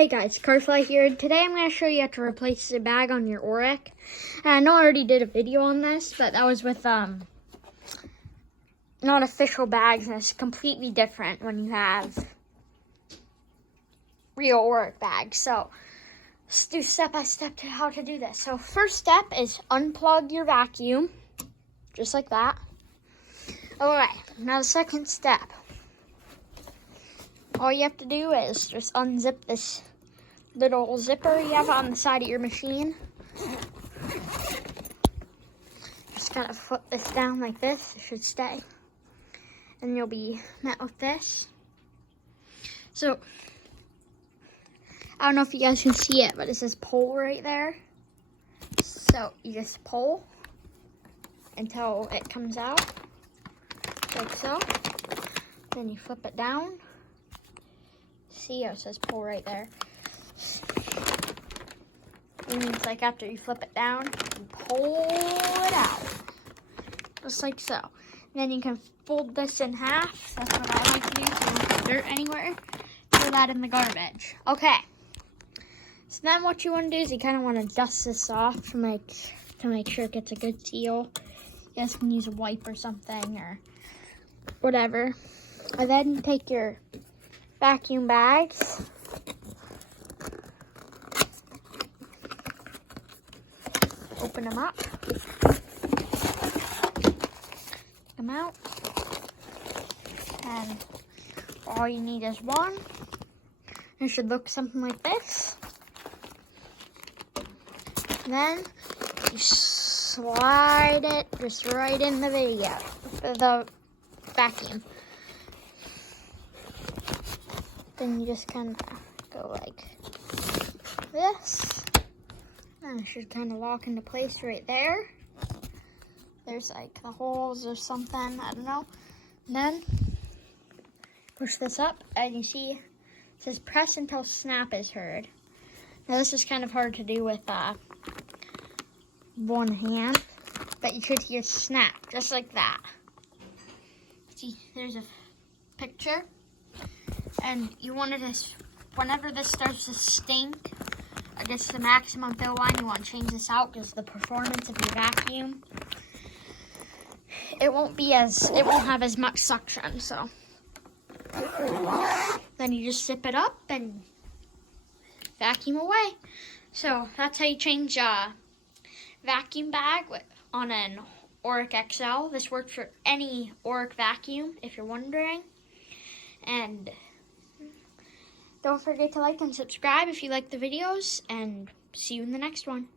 Hey guys, Carfly here. Today I'm going to show you how to replace the bag on your Oreck. And I know I already did a video on this, but that was with not official bags, and it's completely different when you have real Oreck bags. So let's do step by step to how to do this. So first step is unplug your vacuum, just like that. Alright, now the second step. All you have to do is just unzip this little zipper you have on the side of your machine. Just gotta flip this down like this, it should stay. And you'll be met with this. So, I don't know if you guys can see it, but it says pull right there. So, you just pull until it comes out, like so. Then you flip it down. See how it says pull right there. It means like after you flip it down, you pull it out. Just like so. And then you can fold this in half. That's what I like to do so you don't put dirt anywhere. Throw that in the garbage. Okay. So then what you want to do is you kind of want to dust this off to make sure it gets a good seal. You guys can use a wipe or something or whatever. And then take your vacuum bags. Open them up. Take them out. And all you need is one. It should look something like this. And then you slide it just right in the vacuum. Then you just kind of go like this. And it should kind of lock into place right there. There's like the holes or something, I don't know. And then push this up and you see it says press until snap is heard. Now this is kind of hard to do with one hand, but you should hear snap just like that. See, there's a picture. And you want to, whenever this starts to stink, or gets to the maximum fill line, you want to change this out because the performance of your vacuum, it won't have as much suction. So then you just zip it up and vacuum away. So that's how you change a vacuum bag on an Oreck XL. This works for any Oreck vacuum, if you're wondering. And don't forget to like and subscribe if you like the videos, and see you in the next one.